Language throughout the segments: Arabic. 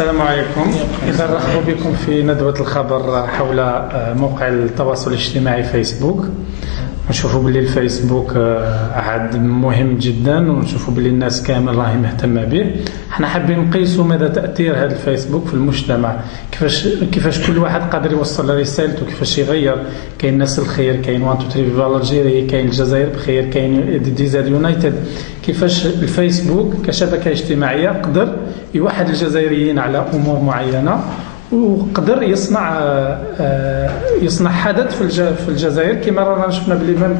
السلام عليكم. إذا نرحب بكم في ندوة الخبر حول موقع التواصل الاجتماعي فيسبوك. نشوفوا باللي الفيسبوك عاد مهم جدا، ونشوفوا باللي الناس كامل راهي مهتمه به. احنا حابين نقيسوا مدى تاثير هذا الفيسبوك في المجتمع، كيفاش كل واحد قادر يوصل رسالته، كيفاش يغير. كاين الناس الخير، كاين 1 2 3 فيفا الجيري، كاين الجزائر بخير، كاين ديزاد يونايتد. كيفاش الفيسبوك كشبكه اجتماعيه قدر يوحد الجزائريين على امور معينه، وقدر يصنع حدث في الجزائر. كما رانا شفنا بلي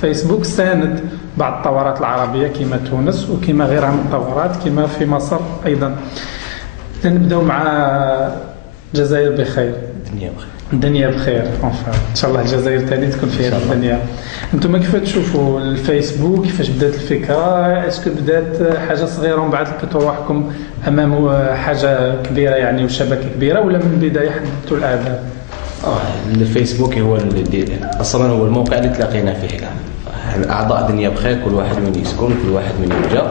فيسبوك ساند بعض الثورات العربيه كما تونس وكما غيرها من الثورات كما في مصر ايضا. نبداو مع الجزائر بخير، الدنيا بخير ان شاء الله. الجزائر ثاني تكون فيها الدنيا. انتم كيف تشوفوا الفيسبوك؟ كيفاش بدات الفكره؟ اسكو بدات حاجه صغيره ومن بعد لقيتوا روحكم امام حاجه كبيره يعني وشبكه كبيره، ولا من البدايه حددتوا الاهداف؟ الفيسبوك هو اصلا هو الموقع اللي تلاقينا فيه كاع اعضاء دنيا بخير، كل واحد من يسكن، كل واحد من يرجع،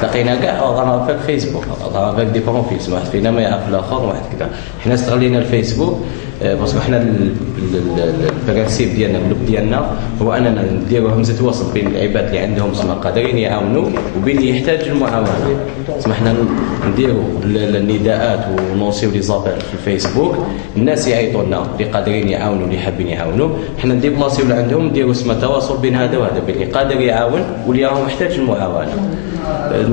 تلاقينا كاع رانا في الفيسبوك، رانا في دي بروفيل، واحد فينا ما يعرف الاخر، واحد كذا. حنا استغلينا الفيسبوك باسكو حنا البرانسيب ديالنا، اللب ديالنا هو اننا نديروا همزه وصل بين العباد اللي عندهم قادرين يعاونوا وبين اللي يحتاج المعاونه. حنا نديروا النداءات ونوصيو لي زابيل في الفيسبوك، الناس يعيطوا لنا اللي قادرين يعاونوا اللي حابين يعاونوا، حنا نديبلاسيو لعندهم، نديروا تواصل بين هذا وهذا، بين اللي قادر يعاون واللي راهو محتاج المعاونه.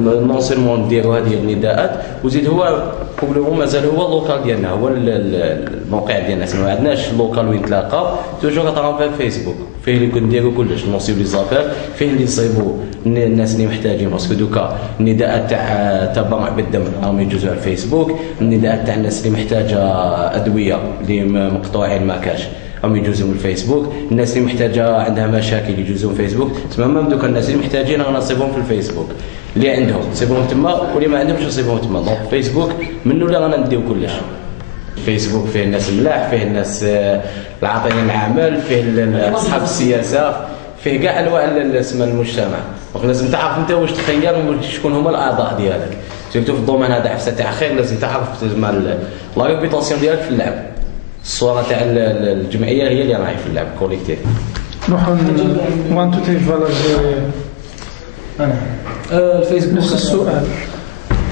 نونسيرمون نديروا هذه النداءات، وزيد هو بروبليمون مازال هو اللوكال ديالنا، هو الموقع ديالنا. ما عندناش اللوكال وين نتلاقاو، توجور طرا في الفيسبوك، فيه اللي كنديروا كلش، نوصيو لي زابيل، فيه اللي يصيبوا الناس اللي محتاجين. باسكو دوكا النداءات تاع تبرع بالدم راهم يجوزوا على الفيسبوك، النداءات تاع الناس اللي محتاجه ادويه اللي مقطوعين ما كاش هم يجوزوا من الفيسبوك، الناس اللي محتاجه عندها مشاكل يجوزوا من الفيسبوك. تمام دوك الناس اللي محتاجين رانا نصيبهم في الفيسبوك، اللي عندهم نصيبهم تما واللي ما عندهمش نصيبهم تما. دونك فيسبوك منه اللي رانا نديو كلش. فيسبوك فيه الناس ملاح، فيه الناس العاطلين العمل، فيه اصحاب السياسه، فيه كاع انواع المجتمع. لازم تعرف انت واش تخير وشكون هما الاعضاء ديالك. سيرتو في الدومين هذا حفصه تاع خير، لازم تعرف لا ريبيتاسيون ديالك في اللعب. الصوره تاع الجمعيه هي اللي راهي في اللعب كوليكتيف. نروحوا 1 2 3 فالور. انا الفيسبوك نفس السؤال.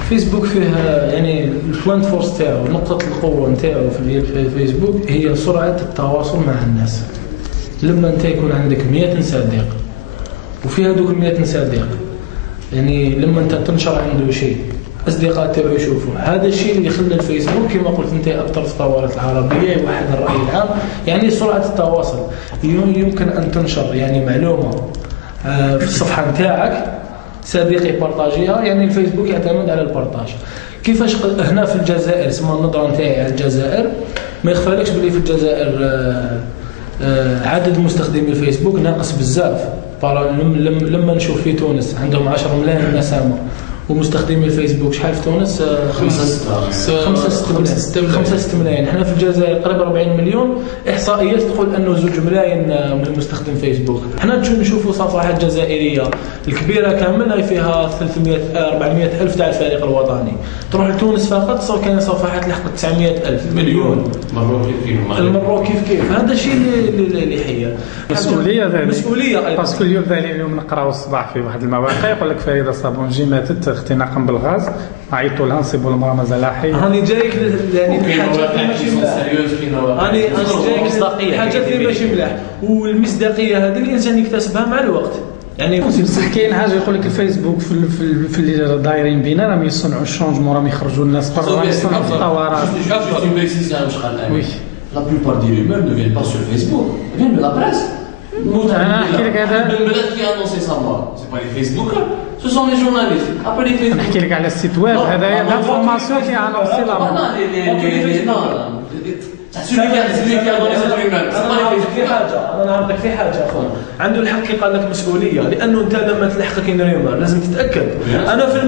فيسبوك فيه يعني البوينت فورس تاعو، نقطه القوه نتاعو في الفيسبوك هي سرعه التواصل مع الناس. لما انت يكون عندك 100 صديق، وفي هذوك 100 صديق يعني لما انت تنشر عنده شيء اصدقاء تاعو يشوفوا هذا الشيء اللي يخلي الفيسبوك كما قلت انت اكثر في الثورات العربيه يوحد الراي العام. يعني سرعه التواصل، يمكن ان تنشر يعني معلومه في الصفحه نتاعك، صديق يبارطاجيها. يعني الفيسبوك يعتمد على البارطاج. كيفاش هنا في الجزائر اسمها النظره نتاعي على الجزائر، ما يخفالكش بلي في الجزائر عدد مستخدمي الفيسبوك ناقص بزاف. لما نشوف في تونس عندهم 10 ملايين نسمه، ومستخدمي الفيسبوك شحال في تونس؟ 5-6 ملايين. احنا في الجزائر قريب 40 مليون. احصائيات تقول انه 2 ملايين من مستخدم فيسبوك. احنا نشوفوا صفحات جزائريه الكبيره كامل هي فيها 300-400 الف تاع الفريق الوطني. تروح لتونس فقط صار كاين صفحات لحقت 900 الف مليون. المروك كيف هذا الشيء اللي حيه مسؤوليه ايضا. باسكو اليوم نقراو الصباح في واحد المواقع يقول لك فريده صابونجي ماتت اختناقا بالغاز، عيطوا لها نصيبوا المراه مازال حيه. راني جايك يعني الحاجات اللي ماشي ملاح، راني جايك الحاجات اللي ماشي ملاح، والمصداقيه هذه الانسان يكتسبها مع الوقت. يعني بصح كاين حاجه يقول لك الفيسبوك في اللي دايرين بينا راهم يصنعوا الشونجمون، راهم يخرجوا الناس برا، راهم يصنعوا الثورات. Oui. La plupart des rumeurs ne viennent pas sur Facebook, elles viennent de la presse. أنا أحكي لك هذا. Le bled qui a annoncé ça, moi, c'est pas les Facebookers, ce sont les journalistes. Après les Facebook. نحكي لك على السيت ويب هذا لافورماسيون qui a annoncé la mort. Celui qui a donné cette rumeur, c'est pas les Facebook. في حاجه انا نعرضك في حاجه اخويا عنده الحق يقال لك مسؤوليه، لانه انت لما تلحقك ريومر لازم تتاكد. انا في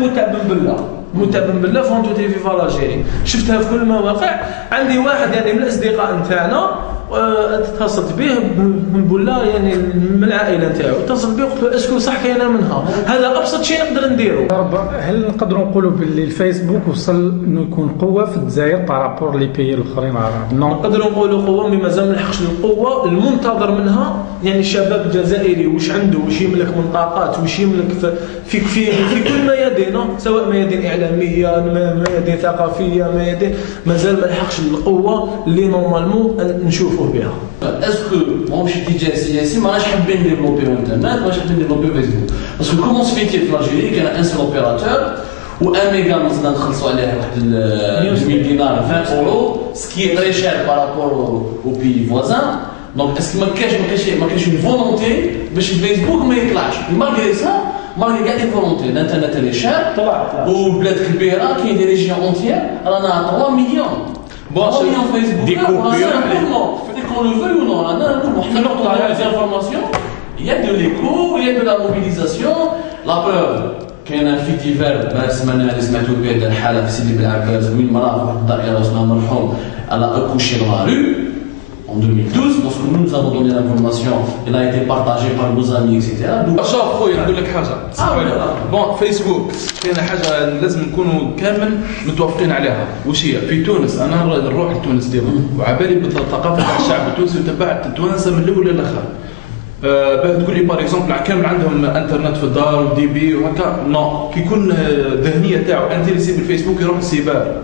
متع بن بالله فونتو تي في فالاجيري شفتها في كل المواقع. عندي واحد يعني من الاصدقاء نتاعنا اتصلت به نقول له يعني من العائله نتاعو، اتصل به قلت له اسكو صح كاينه منها، هذا ابسط شيء نقدر نديرو. هل نقدروا نقولوا باللي الفيسبوك وصل انه يكون قوه في الجزائر بارابور لي بيي الاخرين العرب؟ نقدروا نقولوا قوه، مي مازال ما لحقش القوه المنتظر منها. يعني الشباب الجزائري واش عنده، واش يملك من طاقات، واش يملك في كل ميادين، سواء ميادين اعلاميه، ميادين ثقافيه، ميادين، مازال ما لحقش القوه اللي نورمالمون نشوفوه بها. اسكو ماهوش ديجا سياسي ماناش حابين ديفلوبي انترنت، ماناش حابين ديفلوبي فيسبوك، باسكو كومون سفيتي في الجيري كان ان سول اوبيراتور و 1 ميجا مثلا نخلصوا عليه واحد 1000 دينار 20 اورو، سكي تري شير بارابور او بي فوازان. دونك اسكو ما كاينش اون فولونتي باش الفيسبوك ما يطلعش، مالغري سا مالغري كاع دي فولونتي الانترنت اللي شار وبلاد كبيره كاين دي ريجيون اونتيير رانا 3 مليون. Bon, Facebook, des coupures. Dès qu'on le veut ou non, on a des informations, il y a de l'écho, il y a de la mobilisation. La preuve, كاين في ديفير بعد سمعنا اللي سمعتوا به هذه الحاله في سيدي بالعباس وين مراه في واحد الدائره اسمها مرحوم على اكوشي dans la rue en 2012 lorsque nous avons donné l'information elle a été partagée par nos amis etc. شوف خويا نقول لك حاجه بون فيسبوك كاينه حاجه لازم نكونوا كامل متوافقين عليها. واش هي في تونس؟ انا نروح لتونس ديما وعبالي بالثقافه تاع الشعب التونسي وتبعت التوانسه من الاول للاخر. باه تقول لي باغ اكزومبل كامل عندهم انترنت في الدار ودي بي وهكا، نو كي يكون الذهنيه تاعو انتريسي بالفيسبوك يروح للسيبار،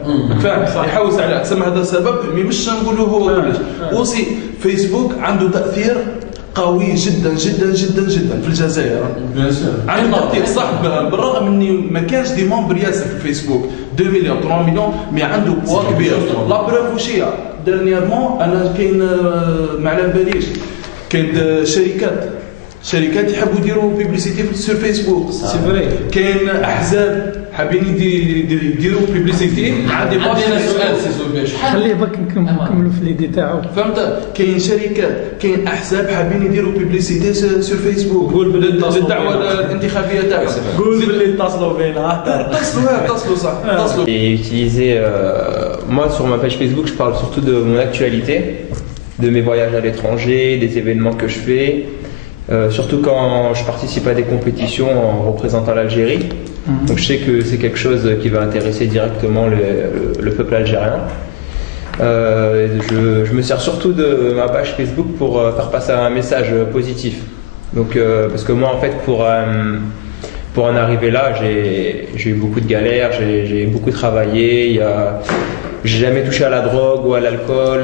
فاهم؟ يحوس عليه، تسمى هذا السبب مش نقولوا هو كلش. اوسي فيسبوك عنده تاثير قوي جدا جدا جدا جدا في الجزائر، عنده تاثير صح، بالرغم اني ما كانش دي ممبر ياسر في الفيسبوك 2 مليون 3 مليون، مي عنده بوا كبير. لا بروف واش هي؟ ديرنييرمون انا كاين ما على باليش كاين شركات يحبوا يديروا بيبليسيتي سور فيسبوك، سي فري. كاين احزاب حابين يديروا بيبليسيتي عندي سؤال سي خليه باك نكملوا في ليدي تاعو. فهمت؟ كاين شركات، كاين احزاب حابين يديروا بيبليسيتي سور فيسبوك. قول بالدعوه الانتخابيه تاعهم، قول باللي اتصلوا بينا، اتصلوا صح اتصلوا. Et utiliser moi sur ma page Facebook, je parle surtout de mon actualité, de mes voyages à l'étranger, des événements que je fais, surtout quand je participe à des compétitions en représentant l'Algérie. Donc je sais que c'est quelque chose qui va intéresser directement le peuple algérien. Je me sers surtout de ma page Facebook pour faire passer un message positif. Donc parce que moi en fait pour en arriver là, j'ai eu beaucoup de galères, j'ai beaucoup travaillé, j'ai jamais touché à la drogue ou à l'alcool.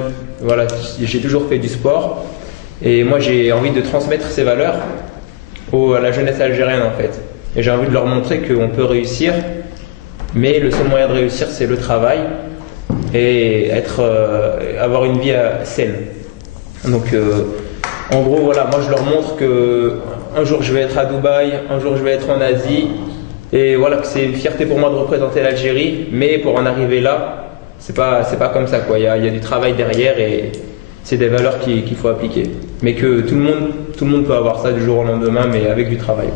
Voilà, j'ai toujours fait du sport et moi j'ai envie de transmettre ces valeurs à la jeunesse algérienne en fait. Et j'ai envie de leur montrer qu'on peut réussir, mais le seul moyen de réussir c'est le travail et avoir une vie saine. Donc en gros voilà, moi je leur montre que un jour je vais être à Dubaï, un jour je vais être en Asie, et voilà que c'est une fierté pour moi de représenter l'Algérie, mais pour en arriver là, c'est pas comme ça quoi. Il y a du travail derrière et c'est des valeurs qu'il faut appliquer. Mais que tout le monde peut avoir ça du jour au lendemain, mais avec du travail.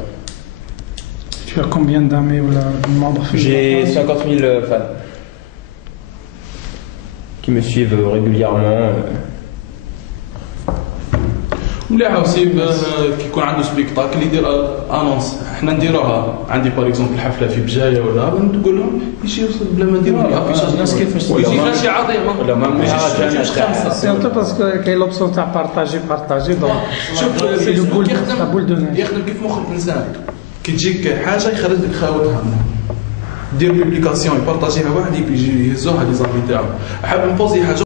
Tu as combien d'amis ou de membres? J'ai 50 000 fans qui me suivent régulièrement. مليح اوسي كي يكون عنده سبيكتاكل يدير انونس، حنا نديروها عندي باغ اكزومبل حفله في بجايه ولا نقول لهم يجي يوصل بلا ما نديروا لي افيشاج الناس كيفاش يجي غاشي عظيم ولا ما يجيش خمسه. سيرتو باسكو كاين لوبسيون تاع بارطاجي دونك شوف سي لو بول دو نيش يخدم كيف مخ الانسان، كي تجيك حاجه يخرج لك خاوتها دير بوبليكاسيون يبارطاجيها واحد يجي يهزوها لي زابي تاعو. حاب نبوزي حاجه